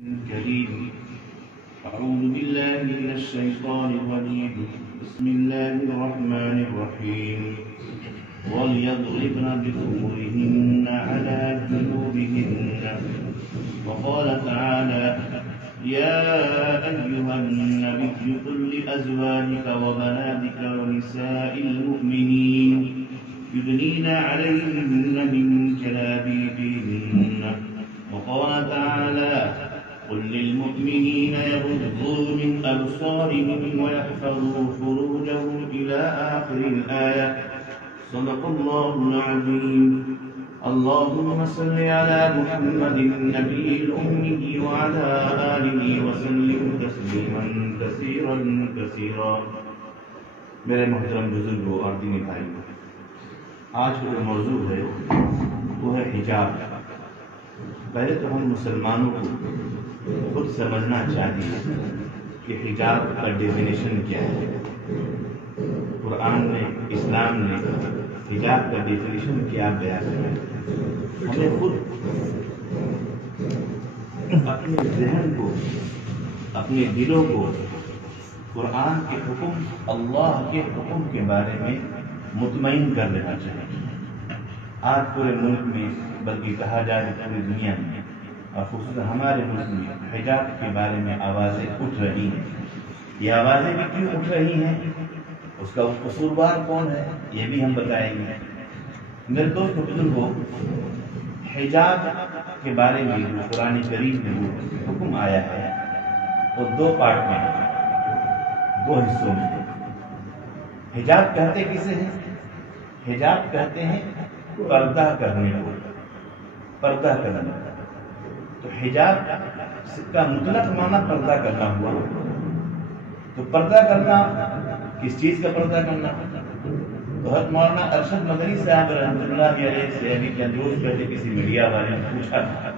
الكريم. أعوذ بالله من الشيطان الرجيم. بسم الله الرحمن الرحيم. وليضربن بخمرهن على جنوبهن. وقال تعالى: يا أيها النبي قل لأزواجك وبناتك ونساء المؤمنين يدنين عليهن من جلابيبهن. وقال تعالى: قل للمؤمنين يغضوا من أبصارهم ويحفظوا فروجهم إلى آخر الآية. صدق الله العظيم. اللهم صل على محمد النبي الأمي وعلى آله وسلم تسليما كثيرا كثيرا. میرے محترم بزرگوں اور دینی بھائیوں، آج کا جو موضوع ہے وہ ہے حجاب. پہلے تو ہم مسلمانوں کو خود سمجھنا چاہیے کہ حجاب کا ڈیفینیشن کیا ہے. قرآن نے، اسلام نے حجاب کا ڈیفینیشن کیا بیان کیا ہے. ہمیں خود اپنے ذہن کو، اپنے دلوں کو قرآن کے حکم، اللہ کے حکم کے بارے میں مطمئن کر لینا چاہیے. آج پورے ملک میں، بلکہ کہا جائے پوری دنیا میں اور خصوصاً ہمارے ملک میں حجاب کے بارے میں آوازیں اٹھ رہی ہیں. یہ آوازیں بھی کیوں اٹھ رہی ہیں، اس کا قصوروار کون ہے، یہ بھی ہم بتائیں گے. میرے دوست بزرگوں، حجاب کے بارے میں جو قرآن کریم میں وہ حکم آیا ہے وہ دو پارٹ میں، دو حصوں میں. حجاب کہتے کسے ہیں؟ حجاب کہتے ہیں پردہ کرنے کو، پردہ کرنا. تو حجاب کا مطلق معنی پردہ کرنا ہوا. تو پردہ کرنا کس چیز کا پردہ کرنا؟ تو حضرت مولانا ارشد مدنی صاحب رحمۃ اللہ علیہ سے ابھی کے اندروز پہلے کسی میڈیا والے نے پوچھا تھا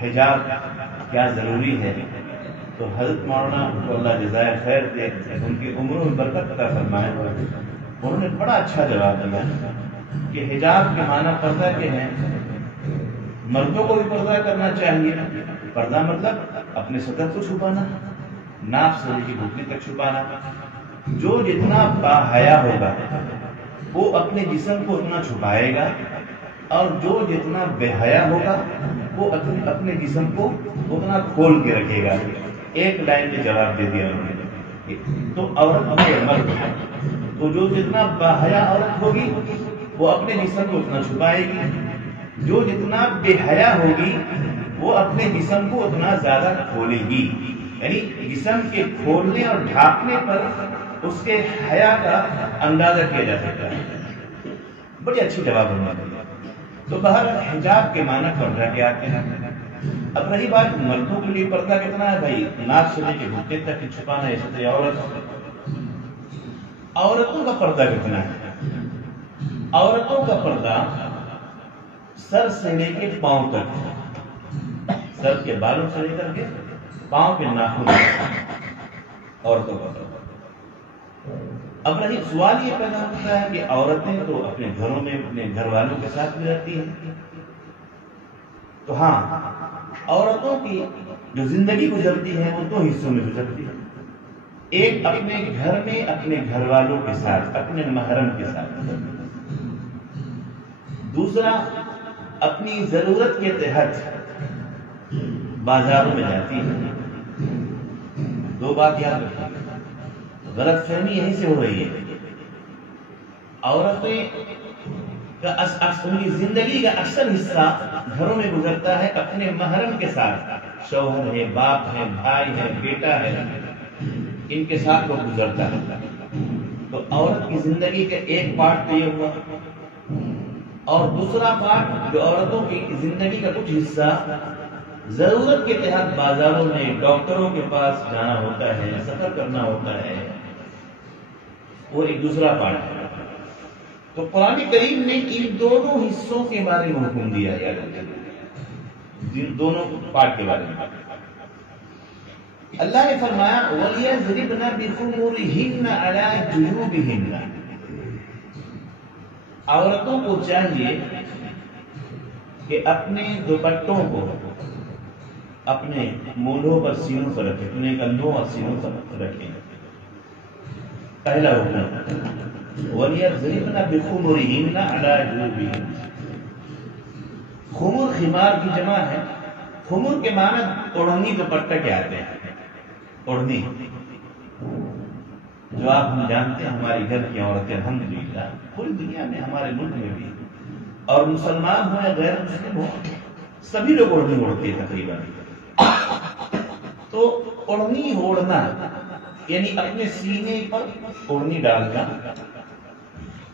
حجاب کیا ضروری ہے. تو حضرت مولانا کو اللہ جزائے خیر دے، ان کی عمروں میں برکت عطا فرمائے، انہوں نے بڑا اچھا جواب دیا کہ حجاب کے معنی پردہ کے ہیں. مردوں کو بھی پردہ کرنا چاہیے. پردہ مطلب اپنے سطح کو چھپانا، ناف سے لے کے گھٹنے تک چھپانا. جو جتنا باحیا ہوگا وہ اپنے جسم کو اتنا چھپائے گا، اور جو جتنا بے حیا ہوگا وہ اپنے جسم کو اتنا کھول کے رکھے گا. ایک لائن میں جواب دے دیا انہوں نے. تو عورت اور مرد، تو جو جتنا باحیا عورت ہوگی وہ اپنے جسم کو اتنا چھپائے گی، جو جتنا بے حیا ہوگی وہ اپنے جسم کو اتنا زیادہ کھولے گی. یعنی جسم کے کھولنے اور ڈھانپنے پر اس کے حیا کا اندازہ کیا جا سکتا ہے. بڑی اچھی جواب ہونا چاہیے. تو بہر حجاب کے معنی پردہ کیا ہے. اب رہی بات مردوں کے لیے پردہ کتنا ہے بھائی، ناک سے لے کے گھٹنے تک چھپانا ہے. سطح عورتوں کا پردہ کتنا ہے؟ عورتوں کا پردہ سر سے لے کے پاؤں تک، سر کے بالوں سے لے کر کے پاؤں کے ناخن تک عورتوں کا پردہ. اب رہی سوال یہ پیدا ہوتا ہے کہ عورتیں تو اپنے گھروں میں اپنے گھر والوں کے ساتھ بھی رہتی ہیں. تو ہاں، عورتوں کی جو زندگی گزرتی ہے وہ دو حصوں میں گزرتی ہے. ایک اپنے گھر میں اپنے گھر والوں کے ساتھ، اپنے محرم کے ساتھ. دوسرا اپنی ضرورت کے تحت بازاروں میں جاتی ہے. دو بات یاد رکھیں، غلط فہمی یہیں سے ہو رہی ہے. عورتیں ان کی زندگی کا اکثر حصہ گھروں میں گزرتا ہے اپنے محرم کے ساتھ. شوہر ہے، باپ ہے، بھائی ہے، بیٹا ہے، ان کے ساتھ وہ گزرتا ہے. تو عورت کی زندگی کا ایک پارٹ تو یہ ہوا، اور دوسرا پارٹ جو عورتوں کی زندگی کا کچھ حصہ ضرورت کے تحت بازاروں میں، ڈاکٹروں کے پاس جانا ہوتا ہے، سفر کرنا ہوتا ہے، وہ ایک دوسرا پارٹ ہے. تو قرآن کریم نے ان دونوں حصوں کے بارے میں حکم دیا ہے، دونوں پارٹ کے بارے میں. اللہ نے فرمایا وَلْيَضْرِبْنَ بِخُمُرِهِنَّ عَلَى جُيُوبِهِنَّ. عورتوں کو چاہیے کہ اپنے دوپٹوں کو اپنے مونڈھوں پر سینوں پر رکھیں، اپنے کندھوں اور سینوں پر رکھیں۔ پہلا حکم وَلْيَضْرِبْنَ بِخُمُرِهِنَّ عَلَى جُيُوبِهِنَّ۔ خمر خمار کی جمع ہے۔ خمر کے معنی اوڑھنی دوپٹہ کے آتے ہیں، اوڑھنی جو آپ ہم جانتے ہیں ہماری گھر کی عورتیں الحمدللہ پوری دنیا میں ہمارے ملک میں بھی اور مسلمان ہو یا غیر مسلم ہو سبھی لوگ اوڑھنی اوڑھتے ہیں تقریباً۔ تو اوڑھنی اوڑھنا یعنی اپنے سینے پر اوڑھنی ڈالنا،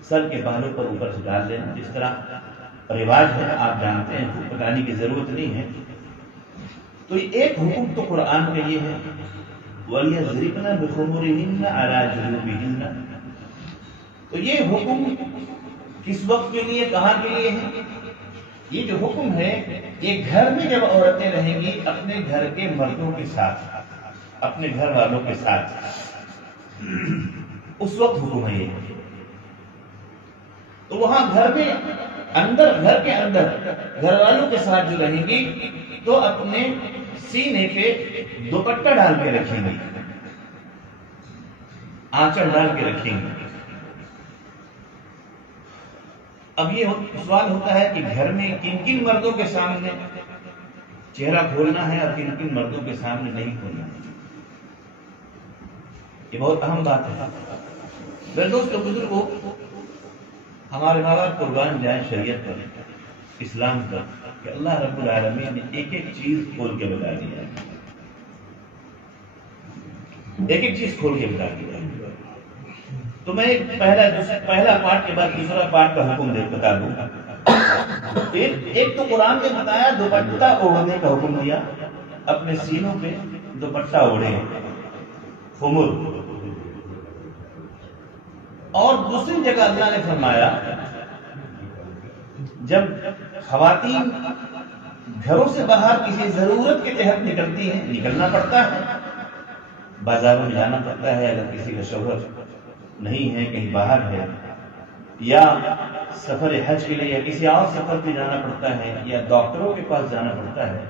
سر کے بالوں پر اوپر سے ڈال دینا، جس طرح رواج ہے آپ جانتے ہیں، بتانے کی ضرورت نہیں ہے۔ تو ایک حکم تو قرآن کا یہ ہے وَلْيَضْرِبْنَ بِخُمُرِهِنَّ عَلَى جُنُوبِهِنَّ۔ تو یہ حکم کس وقت کے لیے، کہاں کے لیے ہے؟ یہ جو حکم ہے یہ گھر میں جب عورتیں رہیں گی اپنے گھر کے مردوں کے ساتھ، اپنے گھر والوں کے ساتھ، اس وقت حکم ہے یہ۔ تو وہاں گھر میں اندر، گھر کے اندر گھر والوں کے ساتھ جو رہیں گی تو اپنے سینے پہ دوپٹہ ڈال کے رکھیں گی، آنچل ڈال کے رکھیں گی۔ اب یہ سوال ہوتا ہے کہ گھر میں کن کن مردوں کے سامنے چہرہ کھولنا ہے اور کن کن مردوں کے سامنے نہیں کھولنا ہے؟ یہ بہت اہم بات ہے میرے دوستو بزرگوں۔ ہمارے ماں باپ قربان جائیں شریعت پر، اسلام پر، کہ اللہ رب العالمین نے ایک ایک چیز کھول کے بتا دیا ہے، ایک ایک چیز کھول کے بتا دیا ہے۔ تو میں پہلا پارٹ کے بعد دوسرا پارٹ کا حکم بتا دوں۔ ایک تو قرآن نے بتایا دوپٹہ اوڑھنے کا حکم دیا، اپنے سینوں پہ دوپٹہ اوڑھے، خمر۔ اور دوسری جگہ اللہ نے فرمایا جب خواتین گھروں سے باہر کسی ضرورت کے تحت نکلتی ہیں، نکلنا پڑتا ہے، بازاروں میں جانا پڑتا ہے، اگر کسی کا شوہر نہیں ہے، کہیں باہر ہے، یا سفر حج کے لیے یا کسی اور سفر پہ جانا پڑتا ہے، یا ڈاکٹروں کے پاس جانا پڑتا ہے،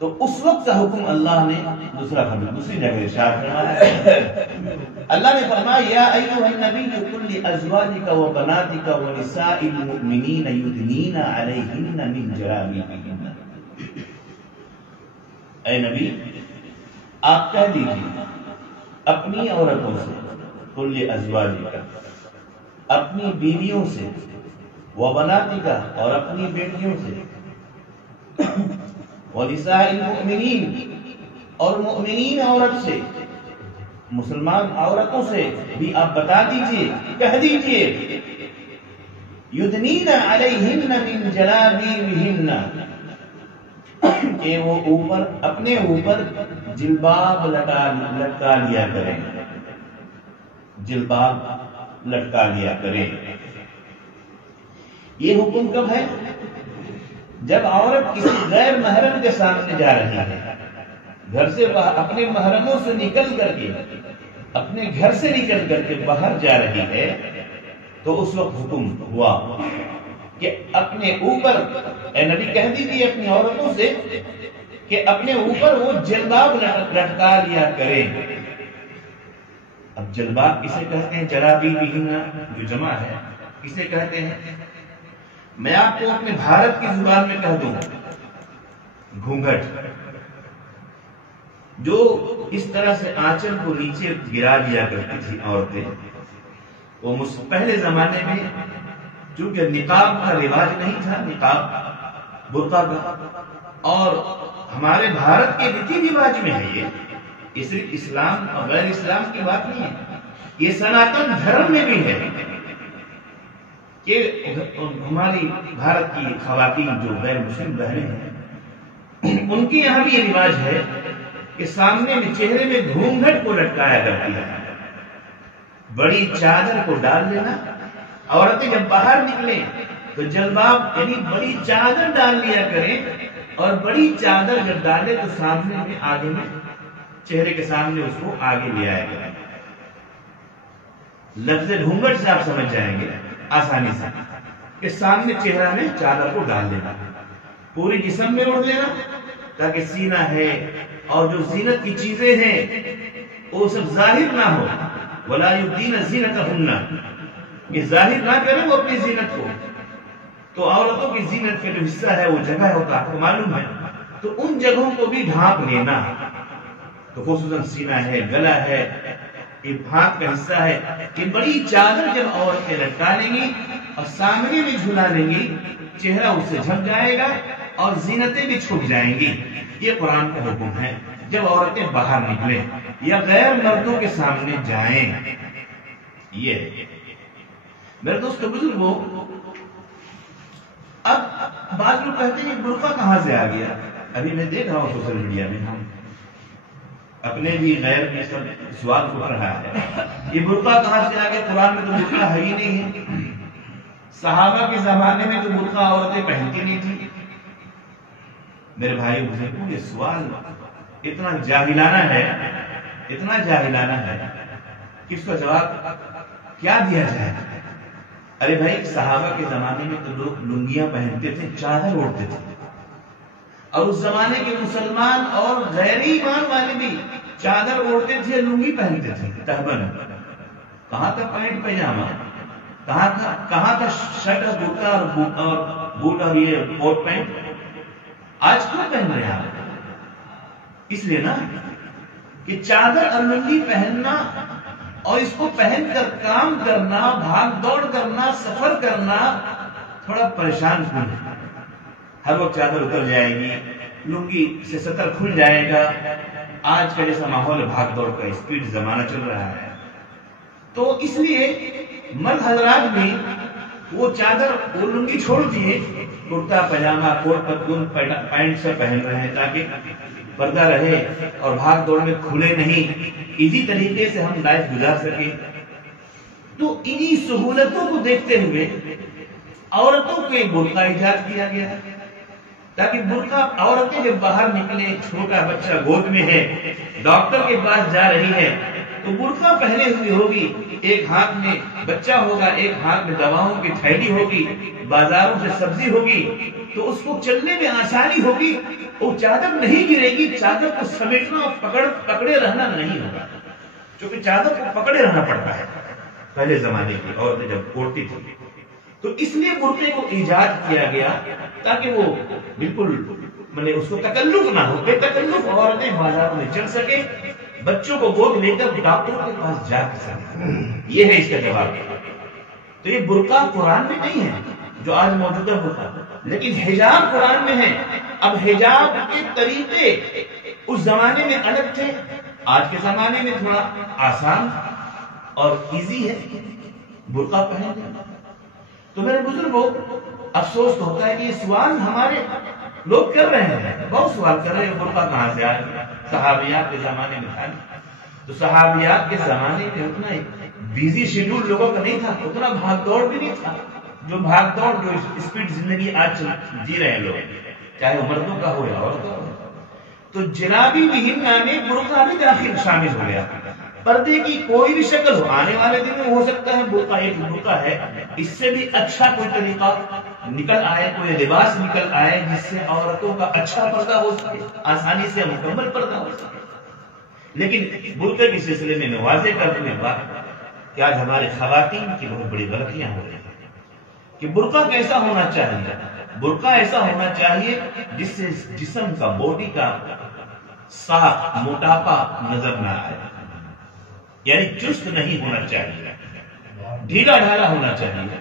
تو اس وقت کا حکم اللہ نے دوسری جگہ ارشاد فرمایا۔ اللہ نے فرمایا یا ایھا النبی قل لازواجک وبناتک ونساء المؤمنین یدنین علیہن من جلابیبہن۔ اے نبی آپ کہہ دیجیے اپنی عورتوں سے، قل لازواجک اپنی بیویوں سے، وبناتک اور اپنی بیٹیوں سے، وَنِسَاءِ الْمُؤْمِنِينَ اور مؤمنین عورت سے، مسلمان عورتوں سے بھی آپ بتا دیجئے، کہہ دیجئے یُدْنِینَ عَلَيْهِنَّ مِنْ جَلَابِیبِہِنَّ کہ وہ اپنے اوپر جلباب لٹکا لیا کریں، جلباب لٹکا لیا کریں۔ یہ حکم کب ہے؟ جب عورت کسی غیر محرم کے سامنے جا رہی ہے، گھر سے اپنے محرموں سے نکل کر کے، اپنے گھر سے نکل کر کے باہر جا رہی ہے، تو اس وقت حکم ہوا کہ اپنے اوپر، اے نبی کہہ دیجیے اپنی عورتوں سے کہ اپنے اوپر وہ جلباب لٹکا لیا کریں۔ اب جلباب کسے کہتے ہیں؟ جلابیبہن جو جمع ہے، کسے کہتے ہیں؟ میں آپ کو اپنے بھارت کی زبان میں کہہ دوں، گھونگھٹ، جو اس طرح سے آنچل کو نیچے گرا لیا کرتی تھی عورتیں۔ وہ پہلے زمانے میں چونکہ نقاب کا رواج نہیں تھا، نقاب برقع کا، اور ہمارے بھارت کے ریتی رواج میں ہے یہ صرف اسلام اور غیر اسلام کی بات نہیں ہے، یہ سناتن دھرم میں بھی ہے کہ ہماری بھارت کی خواتین جو غیر مسلم بہنیں ہیں ان کے یہاں بھی یہ رواج ہے کہ سامنے میں چہرے میں گھونگھٹ کو لٹکایا کرتی ہے، بڑی چادر کو ڈال لینا۔ عورتیں جب باہر نکلیں تو جلباب یعنی بڑی چادر ڈال لیا کریں، اور بڑی چادر جب ڈالے تو سامنے میں آگے میں چہرے کے سامنے اس کو آگے لے آیا کریں۔ لفظ گھونگھٹ سے آپ سمجھ جائیں گے آسانی سے کہ سامنے چہرہ میں چادر کو ڈال لینا، پوری جسم میں اوڑھ لینا تاکہ سینہ ہے اور جو زینت کی چیزیں ہیں وہ سب ظاہر نہ ہو. وَلَا يُبْدِينَ زِينَتَهُنَّ، یہ ظاہر نہ کریں وہ اپنی زینت کو. تو عورتوں کی زینت کا جو حصہ ہے وہ جگہ ہوتا ہے، آپ کو معلوم ہے، تو ان جگہوں کو بھی ڈھانپ لینا. تو خصوصاً سینہ ہے، گلا ہے، یہ بھانپ کا حصہ ہے. یہ بڑی چادر جب عورتیں لٹکا لیں گی اور سامنے بھی جھلا لیں گی، چہرہ اس سے جھک جائے گا اور زینتیں بھی چھپ جائیں گی. یہ قرآن کا حکم ہے. جب عورتیں باہر نکلیں یا غیر مردوں کے سامنے جائیں. یہ میرے دوست بزرگوں، اب بعض لوگ کہتے ہیں برقع کہاں سے آ گیا. ابھی میں دیکھ رہا ہوں سوشل میڈیا میں، ہم اپنے بھی غیر میں سب سوال اٹھ رہا ہے، یہ برقع کہاں سے آ گیا؟ قرآن میں تو برقع ہے ہی نہیں ہے. صحابہ کے زمانے میں تو برقع عورتیں پہنتی نہیں تھی. میرے بھائی بزرگوں، یہ سوال اتنا جاہلانہ ہے، اتنا جاہلانہ ہے کہ اس کا جواب کیا دیا جائے. ارے بھائی، صحابہ کے زمانے میں تو لوگ لنگیاں پہنتے تھے، چادر اوڑھتے تھے، اور اس زمانے کے مسلمان اور غیر ایمان والے بھی چادر اوڑھتے تھے، لنگی پہنتے تھے، تہبند. کہاں تھا پینٹ پیجامہ؟ کہاں تھا شرٹ اور کرتا اور بوٹ اور یہ کوٹ پینٹ؟ آج کیوں پہن رہے ہیں آپ؟ اس لیے نا کہ چادر اور لنگی پہننا اور اس کو پہن کر کام کرنا، بھاگ دوڑ کرنا، سفر کرنا تھوڑا پریشان کن ہے. ہر وقت چادر اتر جائے گی، لنگی سے سطر کھل جائے گا. آج کا جیسا ماحول بھاگ دوڑ کا اسپیڈ زمانہ چل رہا ہے، تو اس لیے مرد حضرات بھی وہ چادر وہ لنگی چھوڑ دیے، کرتا پاجامہ کوٹ پتلون پینٹ سے پہن رہے ہیں تاکہ پردہ رہے اور بھاگ دوڑ میں کھلے نہیں، اسی طریقے سے ہم لائف گزار سکیں. تو انہی سہولتوں کو دیکھتے ہوئے عورتوں کو ایک برقع ایجاد کیا گیا تاکہ برقع عورتیں جب باہر نکلیں، چھوٹا بچہ گود میں ہے، ڈاکٹر کے پاس جا رہی ہے تو برقع پہنے ہوئی ہوگی، ایک ہاتھ میں بچہ ہوگا، ایک ہاتھ میں دواؤں کی تھیلی ہوگی، بازاروں سے سبزی ہوگی، تو اس کو چلنے میں آسانی ہوگی. وہ چادر نہیں گرے گی، چادر کو سمیٹنا اور پکڑے رہنا نہیں ہوگا، کیونکہ چادر کو پکڑے رہنا پڑتا ہے پہلے زمانے کی عورتیں جب اوڑھتی تھی. تو اس لیے برقعے کو ایجاد کیا گیا تاکہ وہ بالکل اس کو تکلف نہ ہو، بے تکلف عورتیں بازاروں میں چل سکے، بچوں کو گود لے کر ڈاکٹروں کے پاس جا سکے. یہ ہے اس کا جواب. تو یہ برقع قرآن میں نہیں ہے جو آج موجودہ برقع، لیکن حجاب قرآن میں ہے. اب حجاب کے طریقے اس زمانے میں الگ تھے، آج کے زمانے میں تھوڑا آسان اور ایزی ہے برقع پہننا. تو میرے بزرگوں، افسوس ہوتا ہے کہ یہ سوال ہمارے لوگ کر رہے ہیں، بہت سوال کر رہے ہیں برقع کہاں سے آیا. صحابیات کے زمانے میں تھا، تو صحابیات کے زمانے میں اتنا بیزی شیڈول لوگوں کا نہیں تھا، اتنا بھاگ دوڑ بھی نہیں تھا جو بھاگ دوڑ جو اسپیڈ زندگی آج جی رہے ہیں لوگ، چاہے وہ مردوں کا ہو یا عورتوں کا ہو. تو جنابی مہینہ میں برقع بھی داخل شامل ہو گیا. پردے کی کوئی بھی شکل ہو، آنے والے دن میں ہو سکتا ہے برقع ایک برقع ہے، اس سے بھی اچھا کوئی طریقہ نکل آئے، کوئی لباس نکل آئے جس سے عورتوں کا اچھا پردہ ہو سکے، آسانی سے مکمل پردہ ہو سکے. لیکن برقعے کے سلسلے میں میں واضح کر دوں بات کہ آج ہمارے خواتین کی بہت بڑی غلطیاں ہو رہی ہیں کہ برقع کیسا ہونا چاہیے. برقع ایسا ہونا چاہیے جس سے جسم کا، باڈی کا صاف موٹاپا نظر نہ آئے، یعنی چست نہیں ہونا چاہیے، ڈھیلا ڈھالا ہونا چاہیے.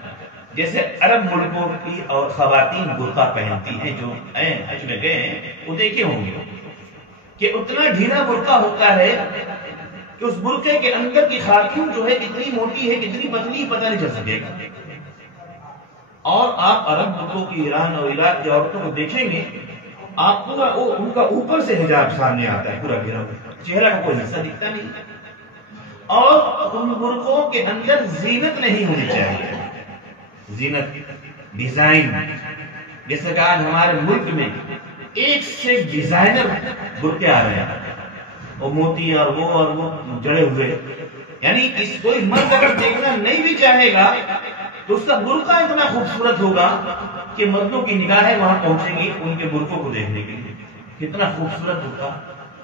جیسے عرب ملکوں کی اور خواتین برقع پہنتی ہیں جو حج میں گئے ہیں وہ دیکھے ہوں گے کہ اتنا ڈھیلا برقع ہوتا ہے کہ اس برقعے کے اندر کی خاتون جو ہے کتنی موٹی ہے کتنی پتلی پتہ نہیں چل سکے گا. اور آپ عرب ملکوں کی، ایران اور عراق کی عورتوں کو دیکھیں گے، آپ پورا ان کا اوپر سے حجاب سامنے آتا ہے، پورا گھیرا ہوا، چہرہ کا کوئی حصہ دکھتا نہیں. اور ان برقعوں کے اندر زینت نہیں ہونی چاہیے. زینت، ڈیزائن، جیسے کہ آج ہمارے ملک میں ایک سے ڈیزائنر برقعے آ رہے ہیں، اور موتی اور وہ جڑے ہوئے، یعنی اس کوئی مرد اگر دیکھنا نہیں بھی چاہے گا تو اس کا برقع اتنا خوبصورت ہوگا کہ مردوں کی نگاہیں وہاں پہنچیں گی ان کے برقعوں کو دیکھنے کے لیے. کتنا خوبصورت برقع.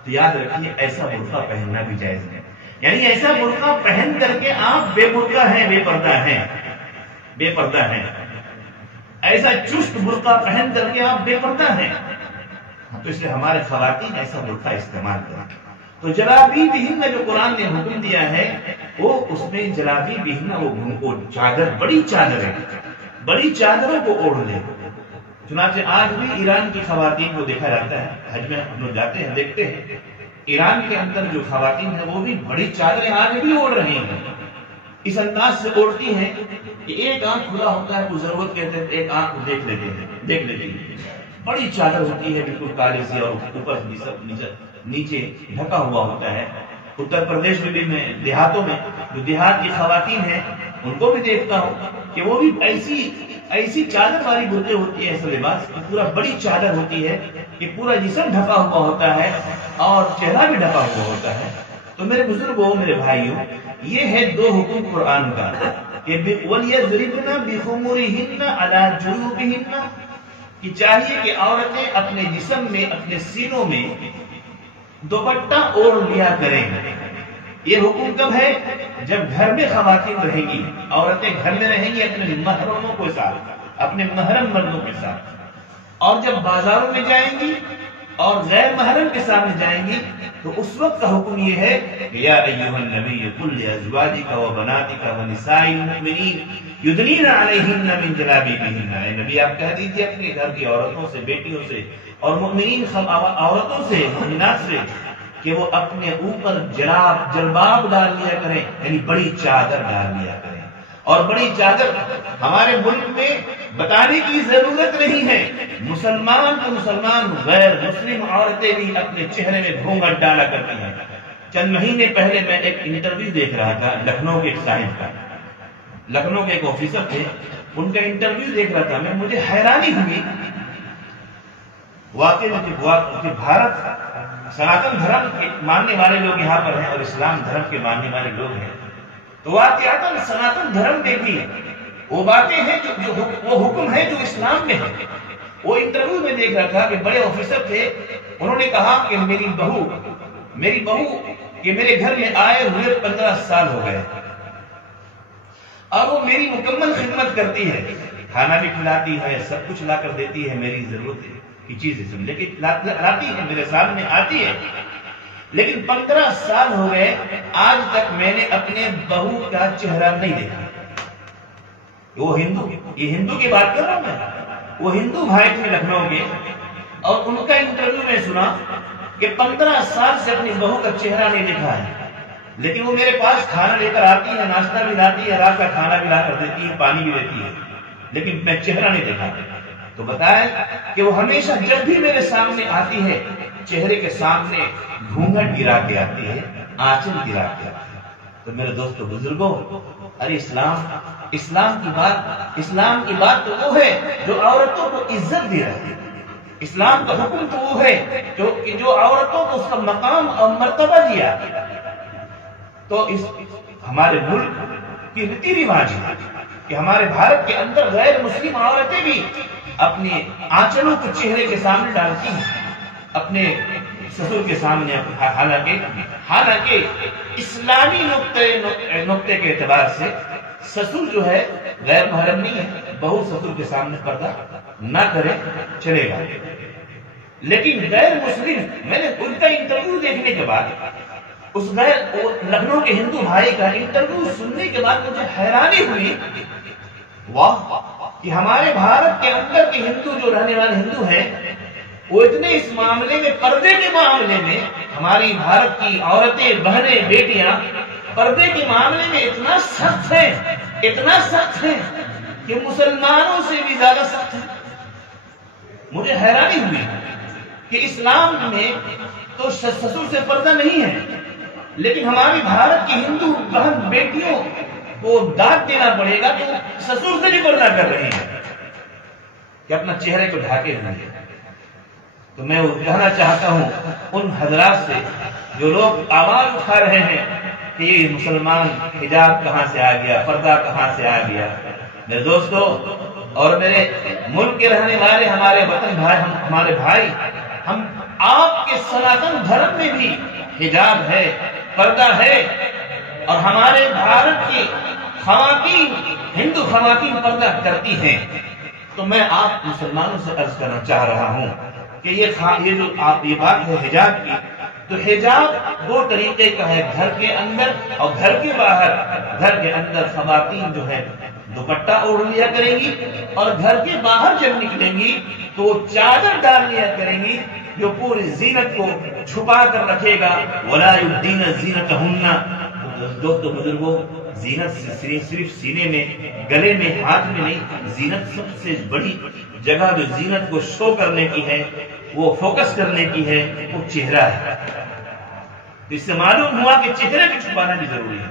تو یاد رکھیے ایسا برقع پہننا بھی جائز ہے. یعنی ایسا برقع پہن کر کے آپ بے برقع ہیں, بے پردہ ہیں, بے پردہ ہیں. ایسا چست برقع پہن کر کے آپ بے پردہ ہیں. تو اس لیے ہمارے خواتین ایسا برقع استعمال کریں. تو جلابی بہن جو قرآن نے حکم دیا ہے وہ اس میں جلابی بہن وہ چادر, بڑی چادر ہے, بڑی چادروں کو اوڑھ لے. چنانچہ آج بھی ایران کی خواتین کو دیکھا جاتا ہے, حج میں ہم لوگ جاتے ہیں دیکھتے ہیں, ایران کے اندر جو خواتین ہیں وہ بھی بڑی چادریں آج بھی اوڑھ رہی ہیں. اس انداز سے اوڑھتی ہیں کہ ایک آنکھ کھلا ہوتا ہے, کوئی ضرورت کہتے ہیں ایک آنکھ کو دیکھ لیتے ہیں. بڑی چادر ہوتی ہے بالکل کالی سی, اور اوپر نیچے ڈھکا ہوا ہوتا ہے. اتر پردیش میں بھی میں دیہاتوں میں جو دیہات کی خواتین ہیں ان کو بھی دیکھتا ہوں کہ وہ بھی ایسی چادر والی برقعے ہوتی ہے, ایسا لباس پورا بڑی چادر ہوتی ہے کہ پورا جسم ڈھکا ہوا ہوتا ہے اور چہرہ بھی ڈھکا ہوا ہوتا ہے. تو میرے بزرگوں, میرے بھائیوں, یہ ہے دو حکم قرآن کا کہ وَلْيَضْرِبْنَ بِخُمُرِهِنَّ عَلَى جُيُوبِهِنَّ, کہ چاہیے کہ عورتیں اپنے جسم میں, اپنے سینوں میں دوپٹہ اوڑھ لیا کریں. یہ حکم کب ہے؟ جب گھر میں خواتین رہیں گی, عورتیں گھر میں رہیں گی اپنے محرموں کے ساتھ, اپنے محرم مردوں کے ساتھ. اور جب بازاروں میں جائیں گی اور غیر محرم کے سامنے جائیں گی تو اس وقت کا حکم یہ ہے کہ یا ایھا النبی قل لازواجک وبناتک ونساء المؤمنین یدنین علیہن من جلابیبہن. اے نبی آپ کہہ دیجیے اپنے گھر کی عورتوں سے, بیٹیوں سے اور مؤمنین عورتوں سے, مومنات سے کہ وہ اپنے اوپر جلباب ڈال لیا کریں, یعنی بڑی چادر ڈال لیا کریں. اور بڑی چادر ہمارے ملک میں بتانے کی ضرورت نہیں ہے. مسلمان تو مسلمان, غیر مسلم عورتیں بھی اپنے چہرے میں گھونگھٹ ڈالا کرتی ہیں. چند مہینے پہلے میں ایک انٹرویو دیکھ رہا تھا لکھنؤ کے ایک صاحب کا, لکھنؤ کے ایک آفیسر تھے, ان کا انٹرویو دیکھ رہا تھا. میں مجھے حیرانی ہوئی واقعی کہ بھارت سناتن دھرم کے ماننے والے لوگ یہاں پر ہیں اور اسلام دھرم کے ماننے والے لوگ ہیں. تو واقعات سناتن دھرم میں بھی وہ باتیں ہیں جو وہ حکم ہے جو اسلام میں ہے. وہ انٹرویو میں دیکھ رہا تھا کہ بڑے آفیسر تھے, انہوں نے کہا کہ میری بہو کہ میرے گھر میں آئے ہوئے 15 سال ہو گئے اور وہ میری مکمل خدمت کرتی ہے, کھانا بھی کھلاتی ہے, سب کچھ لا کر دیتی ہے, میری ضرورت کی چیزیں سن لے کے لاتی ہے, میرے سامنے آتی ہے. لیکن 15 سال ہو گئے آج تک میں نے اپنے بہو کا چہرہ نہیں دیکھا. وہ ہندو, یہ ہندو کی بات کر رہا ہوں میں, وہ ہندو بھائی تھے لکھنؤ کے, اور ان کا انٹرویو میں سنا کہ 15 سال سے اپنی بہو کا چہرہ نہیں دیکھا ہے. لیکن وہ میرے پاس کھانا لے کر آتی ہے, ناشتہ بھی لاتی ہے, رات کا کھانا بھی لا کر دیتی ہے, پانی بھی دیتی ہے, لیکن میں چہرہ نہیں دیکھا. تو بتایا کہ وہ ہمیشہ جب بھی میرے سامنے آتی ہے چہرے کے سامنے گھونگھٹ گرا کے آتی ہے, آنچل گرا کے آتی ہے. تو میرے دوستو بزرگوں, ارے اسلام کی بات تو وہ ہے جو عورتوں کو عزت دے رہی ہے. اسلام کا حکم تو وہ ہے جو عورتوں کو اس کا مقام اور مرتبہ دیا. تو ہمارے ملک کی ریتی رواج ہے کہ ہمارے بھارت کے اندر غیر مسلم عورتیں بھی اپنے آنچلوں کو چہرے کے سامنے ڈالتی ہیں, اپنے سسر کے سامنے. حالانکہ اسلامی نقطے کے اعتبار سے سسر جو ہے غیر محرم نہیں ہے, بہو سسر کے سامنے پردہ نہ کرے چلے گا. لیکن غیر مسلم, میں نے ان کا انٹرویو دیکھنے کے بعد, اس لکھنؤ کے ہندو بھائی کا انٹرویو سننے کے بعد مجھے حیرانی ہوئی, واہ, کہ ہمارے بھارت کے اندر کے ہندو جو رہنے والے ہندو ہیں وہ اتنے اس معاملے میں, پردے کے معاملے میں, ہماری بھارت کی عورتیں, بہنیں, بیٹیاں پردے کے معاملے میں اتنا سخت ہیں کہ مسلمانوں سے بھی زیادہ سخت ہیں. مجھے حیرانی ہوئی کہ اسلام میں تو سسر سے پردہ نہیں ہے, لیکن ہماری بھارت کی ہندو بہن بیٹیوں کو داد دینا پڑے گا کہ سسر سے بھی پردہ کر رہی ہیں کہ اپنا چہرے کو ڈھاکے ہوئے ہیں. تو میں کہنا چاہتا ہوں ان حضرات سے جو لوگ آواز اٹھا رہے ہیں کہ یہ مسلمان حجاب کہاں سے آ گیا, پردہ کہاں سے آ گیا. میرے دوستو اور میرے ملک کے رہنے والے ہمارے وطن بھائی, ہمارے بھائی, ہم آپ کے سناتن دھرم میں بھی حجاب ہے، پردہ ہے، اور ہمارے بھارت کی خواتین، ہندو خواتین پردہ کرتی ہیں۔ تو میں آپ مسلمانوں سے عرض کرنا چاہ رہا ہوں کہ یہ جو آپ یہ بات ہے حجاب کی، تو حجاب دو طریقے کا ہے، گھر کے اندر اور گھر کے باہر۔ گھر کے اندر خواتین جو ہے دوپٹہ اوڑھ لیا کریں گی، اور گھر کے باہر جب نکلیں گی تو وہ چادر ڈال لیا کریں گی جو پوری زینت کو چھپا کر رکھے گا۔ وَلَا يُبْدِينَ زِينَتَهُنَّ۔ دوستو بزرگوں، زینت صرف سینے میں، گلے میں، ہاتھ میں نہیں، زینت سب سے بڑی جگہ جو زینت کو شو کرنے کی ہے، وہ فوکس کرنے کی ہے، وہ چہرہ ہے۔ اس سے معلوم ہوا کہ چہرے کو چھپانا بھی ضروری ہے۔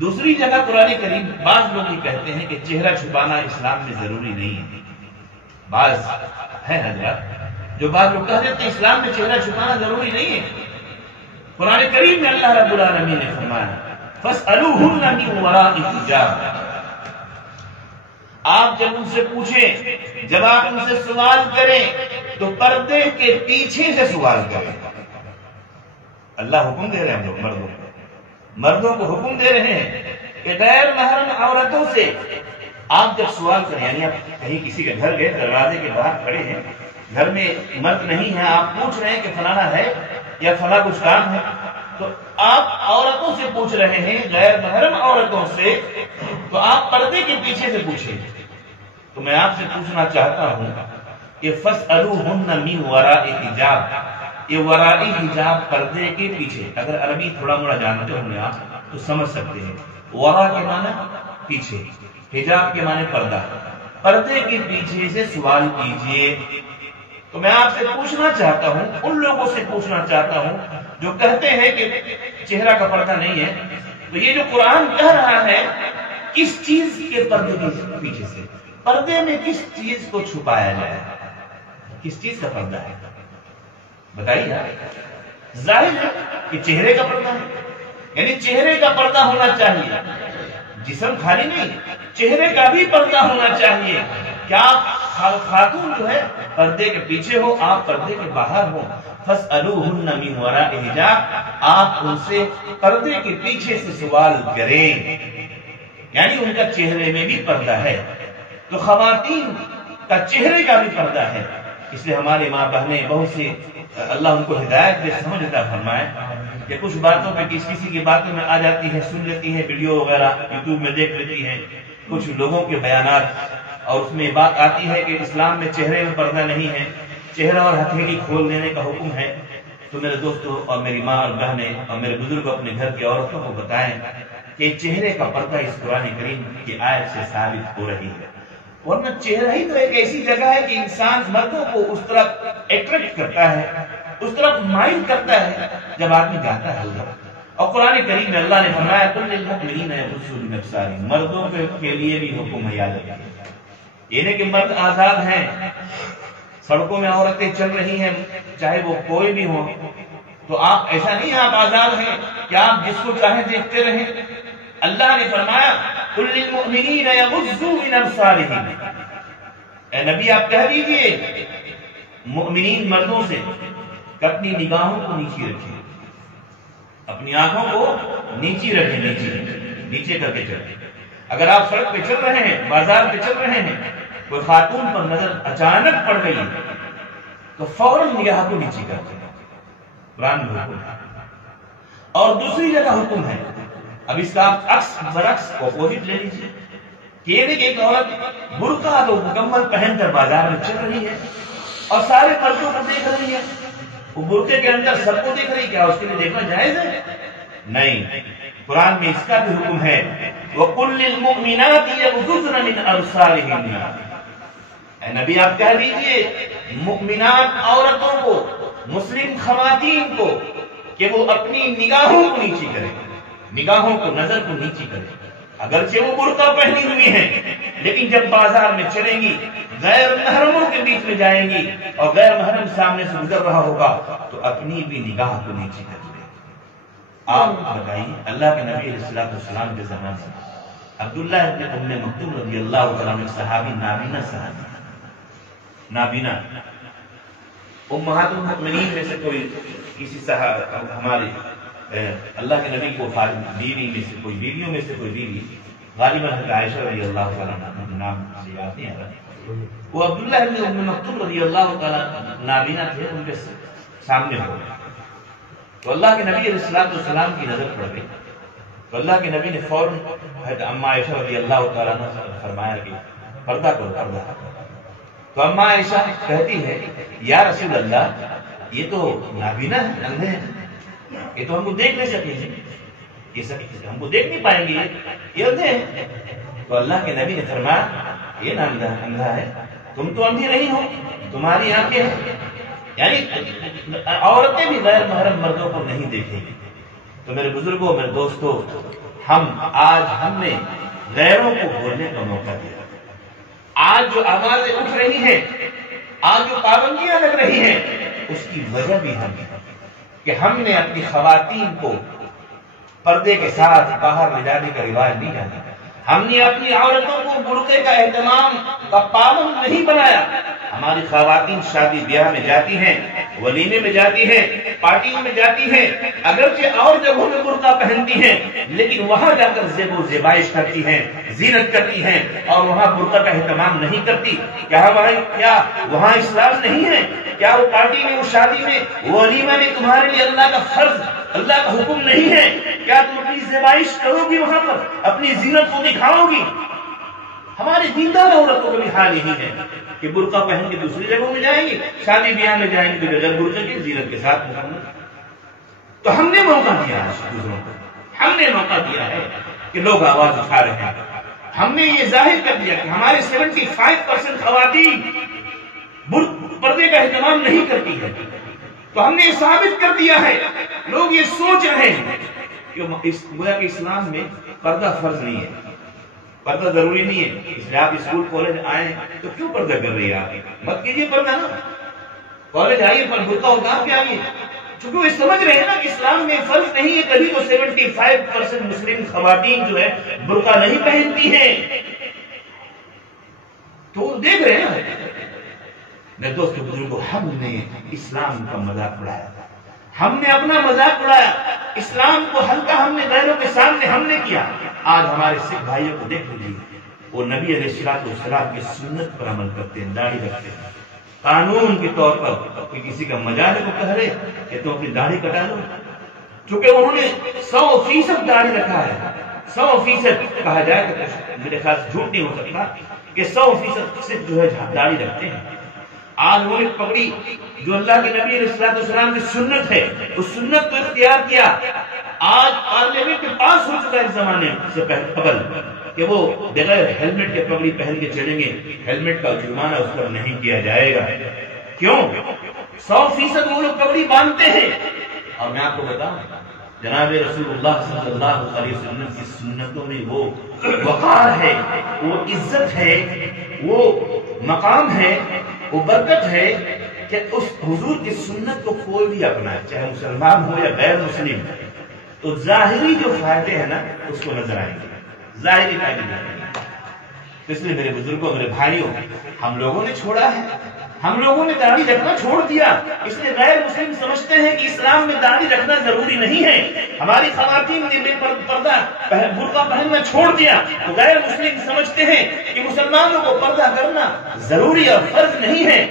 دوسری جگہ قرآن کریم بعض لوگ یہ کہتے ہیں کہ چہرہ چھپانا اسلام میں ضروری نہیں ہے۔ بعض ہے حضرات جو بعض لوگ کہہ دیتے ہیں اسلام میں چہرہ چھپانا ضروری نہیں ہے۔ قرآن کریم میں اللہ رب العالمین نے فرمایا فَاسْأَلُوهُنَّ مِنْ وَرَاءِ حِجَابٍ۔ آپ جب ان سے پوچھیں، جب آپ ان سے سوال کریں تو پردے کے پیچھے سے سوال کریں۔ اللہ حکم دے رہے ہیں ہم لوگ مردوں کو حکم دے رہے ہیں کہ غیر محرم عورتوں سے آپ جب سوال کریں، یعنی آپ کہیں کسی کے گھر گئے، دروازے کے باہر کھڑے ہیں، گھر میں مرد نہیں ہے، آپ پوچھ رہے ہیں کہ فلانا ہے یا فلاں کچھ کام ہے، تو آپ عورتوں سے پوچھ رہے ہیں، غیر محرم عورتوں سے، تو آپ پردے کے پیچھے سے پوچھیں۔ تو میں آپ سے پوچھنا چاہتا ہوں کہ فَاسْأَلُوهُنَّ مِنْ وَرَاءِ حِجَابٍ، یہ ورائی حجاب پردے کے پیچھے۔ اگر عربی تھوڑا موڑا جانتے ہوں گے آپ تو سمجھ سکتے ہیں، ورا کے معنی پیچھے، حجاب کے معنی پردہ، پردے کے پیچھے سے سوال کیجئے۔ تو میں آپ سے پوچھنا چاہتا ہوں، ان لوگوں سے پوچھنا چاہتا ہوں جو کہتے ہیں کہ چہرہ کا پردہ نہیں ہے، تو یہ جو قرآن کہہ رہا ہے کس چیز کے پردے کے پیچھے سے، پردے میں کس چیز کو چھپایا جائے، کس چیز کا پردہ ہے بتائیے۔ ظاہر ہے کہ چہرے کا پردہ ہے، یعنی چہرے کا پردہ ہونا چاہیے، جسم خالی نہیں، چہرے کا بھی پردہ ہونا چاہیے۔ کیا آپ خاتون جو ہے پردے کے پیچھے ہو، آپ پردے کے باہر ہو، فَاسْأَلُوهُنَّ مِنْ وَرَاءِ حِجَابٍ، آپ ان سے پردے کے پیچھے سے سوال کریں، یعنی ان کا چہرے میں بھی پردہ ہے۔ تو خواتین کا چہرے کا بھی پردہ ہے، اس لیے ہمارے ماں بہنیں بہت سی اللہ ان کو ہدایت دے، سمجھ عطا فرمائے کہ کچھ باتوں پہ کسی کی باتوں میں آ جاتی ہے، سن لیتی ہے، ویڈیو وغیرہ یوٹیوب میں دیکھ لیتی ہے کچھ لوگوں کے بیانات، اور اس میں بات آتی ہے کہ اسلام میں چہرے میں پردہ نہیں ہے، چہرہ اور ہتھیلی کھول دینے کا حکم ہے۔ تو میرے دوستوں اور میری ماں اور بہنیں اور میرے بزرگ اپنے گھر کی عورتوں کو بتائیں کہ چہرے کا پردہ اس قرآن کریم کی آیت سے ثابت ہو رہی ہے، ورنہ چہرہ ہی تو ایک ایسی جگہ ہے کہ انسان مردوں کو اس طرف اٹریکٹ کرتا ہے، اس طرف مائل کرتا ہے جب آدمی گاتا ہے اللہ۔ اور قرآن کریم میں اللہ نے فرمایا قُلْ لِلْمُؤْمِنِينَ يَغُضُّوا مِنْ أَبْصَارِهِمْ، مردوں کے لیے بھی حکم ہے، یاد رکھیے، یہ نہیں کہ مرد آزاد ہیں، سڑکوں میں عورتیں چل رہی ہیں چاہے وہ کوئی بھی ہو، تو آپ ایسا نہیں، آپ آزاد ہیں کہ آپ جس کو چاہیں دیکھتے رہیں۔ اللہ نے فرمایا قُلْ لِلْمُؤْمِنِينَ يَغُضُّوا مِنْ أَبْصَارِهِمْ، اے نبی آپ کہہ دیجئے مؤمنین مردوں سے کہ اپنی نگاہوں کو نیچی رکھیں، اپنی آنکھوں کو نیچی رکھیں، نیچے کر کے چلیں۔ اگر آپ سڑک پہ چل رہے ہیں، بازار پہ چل رہے ہیں، کوئی خاتون پر نظر اچانک پڑ گئی تو فوراً نگاہ کو نیچی کر دیں، قرآن میں حکم ہے۔ اور دوسری جگہ حکم ہے، اب اس کا آپ عکس برعکس اپوزٹ لے لیجیے کہ یہ دیکھ ایک عورت برقع تو مکمل پہن کر بازار میں چل رہی ہے اور سارے مردوں کو دیکھ رہی ہے، وہ برقعے کے اندر سب کو دیکھ رہی، کیا اس کے لیے دیکھنا جائز ہے؟ نہیں، قرآن میں اس کا بھی حکم ہے وَقُلْ لِلْمُؤْمِنَاتِ يَغْضُضْنَ مِنْ أَبْصَارِهِنَّ، اے نبی آپ کہہ دیجئے مؤمنات عورتوں کو، مسلم خواتین کو کہ وہ اپنی نگاہوں کو نیچی کریں، نگاہوں کو، نظر کو نیچی کریں، اگرچہ وہ برقع پہنی ہوئی ہیں لیکن جب بازار میں چلیں گی، غیر محرموں کے بیچ میں جائیں گی اور غیر محرم سامنے سے گزر رہا ہوگا تو اپنی بھی نگاہ کو نیچی کر لیں۔ آپ بتائیے اللہ کے نبی علیہ السلام کے زمانے سے عبداللہ ابن ام مکتوم رضی اللہ تعالیٰ عنہ صحابی، نابینا صحابی، نابینا، امہات المؤمنین میں سے کوئی کسی ہمارے اللہ کے نبی کو بیوی میں سے کوئی بیویوں میں سے کوئی بیوی غالباً حضرت عائشہ رضی اللہ تعالیٰ عنہ نام سے یاد نہیں آ رہا، وہ عبداللہ بن ام مکتوم رضی اللہ تعالیٰ نابینا تھے، ان کے سامنے ہو گئے تو اللہ کے نبی علیہ السلام کی نظر پڑ گئی تو اللہ کے نبی نے فوراً حضرت اما عائشہ رضی اللہ تعالیٰ عنہ سے فرمایا کہ پردہ کرو، پردہ کرو۔ تو اما عائشہ کہتی ہے یا رسول اللہ یہ تو نابینا ہے، اندھے ہیں، یہ تو ہم کو دیکھ نہیں سکیں گے، یہ سب ہم کو دیکھ نہیں پائیں گے، یہ اندھے ہیں۔ تو اللہ کے نبی نے فرمایا یہ نہ اندھا ہے، تم تو اندھی نہیں ہو، تمہاری آنکھیں ہیں، یعنی عورتیں بھی غیر محرم مردوں کو نہیں دیکھیں گی۔ تو میرے بزرگوں، میرے دوستوں، ہم نے غیروں کو بولنے کا موقع دیا۔ آج جو آوازیں اٹھ رہی ہیں، آج جو پابندیاں لگ رہی ہیں، اس کی وجہ بھی ہم ہے کہ ہم نے اپنی خواتین کو پردے کے ساتھ باہر لے جانے کا رواج نہیں جانا، ہم نے اپنی عورتوں کو برقعے کا اہتمام کا پابند نہیں بنایا۔ ہماری خواتین شادی بیاہ میں جاتی ہیں، ولیمے میں جاتی ہیں، پارٹیوں میں جاتی ہیں، اگرچہ اور جگہوں میں برقع پہنتی ہیں لیکن وہاں جا کر زیب و زیبائش کرتی ہیں، زینت کرتی ہیں، اور وہاں برقع کا اہتمام نہیں کرتی۔ کیا وہاں اسلام نہیں ہے؟ کیا وہ پارٹی میں، وہ شادی میں، وہ ولیمہ میں تمہارے لیے اللہ کا فرض، اللہ کا حکم نہیں ہے؟ کیا تم اپنی زیبائش کرو گی وہاں پر، اپنی زینت کو دکھاؤ گی؟ ہماری دیندار عورتوں کا بھی حال یہی ہے کہ برقع پہن کے دوسری جگہوں میں جائیں گی، شادی بیاہ میں جائیں گے بغیر برقعے کی زینت کے ساتھ۔ تو ہم نے موقع دیا ہے دوسروں کو، ہم نے موقع دیا ہے کہ لوگ آواز اٹھا رہے ہیں، ہم نے یہ ظاہر کر دیا کہ ہمارے 75% خواتین پردے کا اہتمام نہیں کرتی ہے، تو ہم نے یہ ثابت کر دیا ہے۔ لوگ یہ سوچ رہے ہیں کہ گویا کہ اسلام میں پردہ فرض نہیں ہے، پردہ ضروری نہیں ہے، اس لیے آپ اسکول کالج آئے تو کیوں پردہ کر رہی ہے؟ آپ مت کیجیے پردہ نا، کالج آئیے پر برقع اتار کے آئیے، چونکہ وہ سمجھ رہے ہیں نا کہ اسلام میں فرض نہیں ہے، کبھی تو 75% مسلم خواتین جو ہے برقع نہیں پہنتی ہیں، تو دیکھ رہے ہیں نا۔ میرے دوست بزرگوں، ہم نے اسلام کا مذاق اڑایا، ہم نے اپنا مذاق اڑایا، اسلام کو ہلکا ہم نے غیروں کے سامنے ہم نے کیا۔ آج ہمارے سکھ بھائیوں کو دیکھ لیجیے، وہ نبی علیہ السلام کی سنت پر عمل کرتے ہیں، داڑھی رکھتے ہیں، قانون کے طور پر کوئی کسی کا مجالے کو کہہ رہے کہ تم اپنی داڑھی کٹا لو، چونکہ انہوں نے 100% داڑھی رکھا ہے، 100% کہا جائے تو میرے خیال سے جھوٹ نہیں ہو سکتا کہ 100% صرف جو ہے داڑھی رکھتے ہیں۔ آج وہ ایک پگڑی جو اللہ کے نبی علیہ السلام کی سنت ہے، اس سنت کو اختیار کیا۔ آج پارلیمنٹ میں پاس ہو چکا ہے اس زمانے سے قبل کہ وہ بغیر ہیلمٹ کے پگڑی پہن کے چلیں گے، ہیلمٹ کا جرمانہ اس پر نہیں کیا جائے گا۔ کیوں؟ 100% وہ لوگ پگڑی باندھتے ہیں۔ اور میں آپ کو بتاؤں، جناب رسول اللہ صلی اللہ علیہ وسلم کی سنتوں میں وہ وقار ہے، وہ عزت ہے، وہ مقام ہے، وہ برکت ہے کہ اس حضور کی سنت کو کوئی بھی اپنائے، چاہے مسلمان ہو یا غیر مسلم، تو ظاہری جو فائدے ہیں نا اس کو نظر آئیں گے، ظاہری فائدے نظر آئیں گے۔ اس لیے میرے بزرگوں، میرے بھائیوں، ہم لوگوں نے چھوڑا ہے، ہم لوگوں نے داڑھی رکھنا چھوڑ دیا، اس لیے غیر مسلم سمجھتے ہیں کہ اسلام میں داڑھی رکھنا ضروری نہیں ہے۔ ہماری خواتین نے بے پردہ برقع پہننا چھوڑ دیا تو غیر مسلم سمجھتے ہیں کہ مسلمانوں کو پردہ کرنا ضروری اور فرض نہیں ہے۔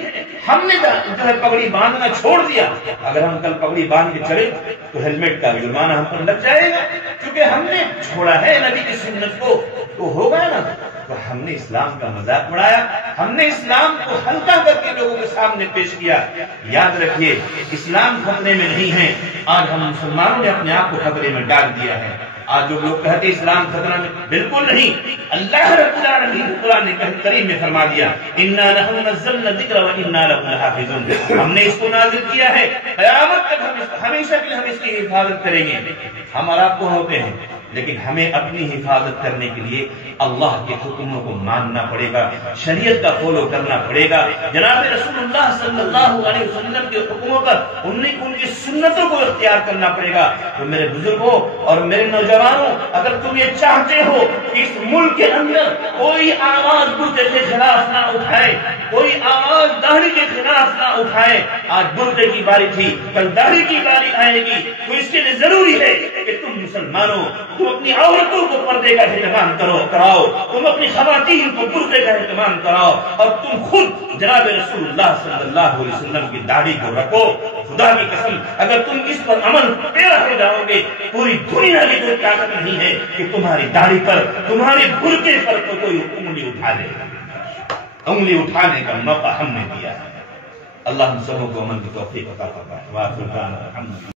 ہم نے جو ہے پگڑی باندھنا چھوڑ دیا، اگر ہم کل پگڑی باندھ کے چلے تو ہیلمٹ کا جرمانہ ہم پر لگ جائے گا، کیونکہ ہم نے چھوڑا ہے نبی کی سنت کو، تو ہوگا نا۔ تو ہم نے اسلام کا مذاق اڑایا، ہم نے اسلام کو ہلکا کر کے لوگوں کے سامنے پیش کیا۔ یاد رکھیے، اسلام خطرے میں نہیں ہے، آج ہم مسلمانوں نے اپنے آپ کو خطرے میں ڈال دیا ہے۔ آج جو لوگ کہتے ہیں اسلام خطرہ میں، بالکل نہیں۔ اللہ رب العالمین قرآن کریم میں فرما دیا، اِنَّا نَحْنُ نَزَّلْنَا الذِّكْرَ وَإِنَّا لَهُ لَحَافِظُونَ، ہم نے اس کو نازل کیا ہے، قیامت تک ہمیشہ کے لیے ہم اس کی حفاظت کریں گے۔ ہم اور آپ کون ہوتے ہیں؟ لیکن ہمیں اپنی حفاظت کرنے کے لیے اللہ کے حکموں کو ماننا پڑے گا، شریعت کا فالو کرنا پڑے گا، جناب رسول اللہ صلی اللہ علیہ وسلم کے حکموں پر ان کی سنتوں کو اختیار کرنا پڑے گا۔ تو میرے بزرگوں اور میرے نوجوانوں، اگر تم یہ چاہتے ہو کہ اس ملک کے اندر کوئی آواز برقعے کے خلاف نہ اٹھائے، کوئی آواز داڑھی کے خلاف نہ اٹھائے. آج برقعے کی باری تھی، کل داڑھی کی باری آئے گی. تو اس کے لیے ضروری ہے کہ تم مسلمانوں، تم اپنی عورتوں کو پردے کا اہتمام کراؤ، تم اپنی خواتین کو برقعے کا اہتمام کراؤ، اور تم خود جناب رسول اللہ صلی اللہ علیہ وسلم کی داڑھی کو رکھو. خدا کی قسم اگر تم اس پر عمل پیرا ہو جاؤ گے، پوری دنیا کی کوئی طاقت نہیں ہے کہ تمہاری داڑھی پر، تمہارے برقعے پر کوئی انگلی اٹھا لے. انگلی اٹھانے کا موقع ہم نے دیا ہے. اللہ ہم سبوں کو عمل کی توفیق عطا فرمائے.